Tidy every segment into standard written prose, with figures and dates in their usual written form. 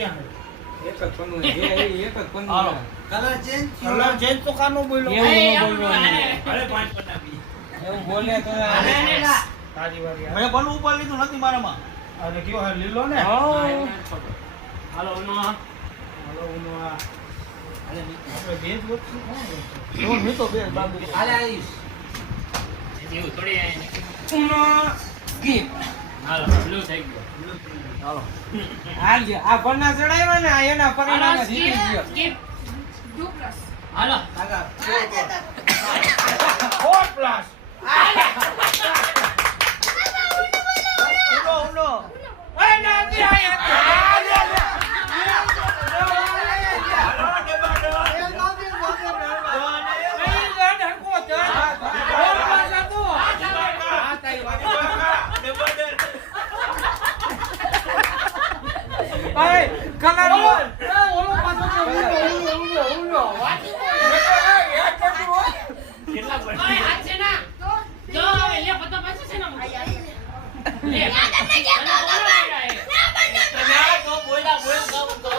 ક્યાં એક જ પન્નું જે એક જ પન્નું કલર ચેન્જ તો કાનો બોલ્યો એવું ન બોલ્યો અરે 5 પન્ના બી એવું બોલે તો તારી વારી મેં પન્નું ઉપર લીધું નથી મારામાં. અરે કયો હે લીલો ને હાલો ઉનો હાલો ઉનો આ આપણે બે જ વસ્તુ કોણ હું મીતો બે બાબુ. હાલે આવીશ એવું થોડી આય ઉનો ગીપ હાલો બ્લુ થઈ ગયો હાલો. હાલ જે આ પન્ના ચડાવ્યા ને આ એના પરિણામે જીતી ગયો હાલો કાકા 4 પ્લસ ઉનો ઉનો. ઓય નાથી કલર બોલ ઓલો પાછો કેટલા પન્ના હાથ છે ના જો એ પતો પાછો છે ના લે તો બોલા બોલ તો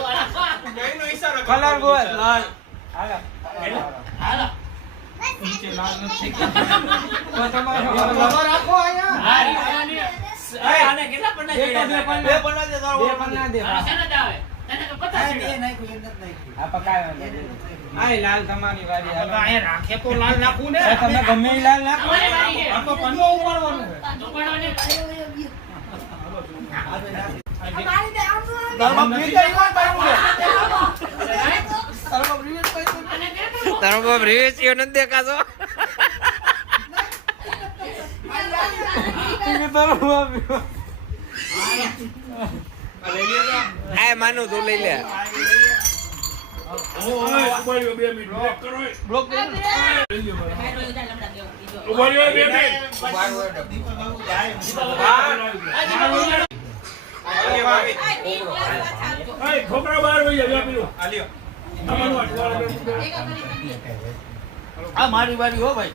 કઈનો ઈશારો કલર બોલ લાલ હાલો હાલો નીચે લાલ નથી તો તમારો રાખો આયા હારી આને કેટલા પન્ના બે પન્ના બે પન્ના દે તારો. બે પન્ના દે હાલો સેના જાવે તને તો પતા છે આ પકાય આય લાલ તમારી વારી હાલો અહીંયા રાખે તો લાલ નાખું ને તમે ગમે ઈ લાલ નાખો તમારી વારી છે આ તો પન્નો ઉપાડવાનું છે તો પડવાને તારામાં ફ્રી જાય કોણ પાડું છે? તારામાં ફ્રી જ પાડું છે? તારો બાપ રેવેચીઓ નથી દેખાતો તારો બાપ આ માનું તું લઈ લે બ્લોક કરી દે. આ મારી વારી હો ભાઈ.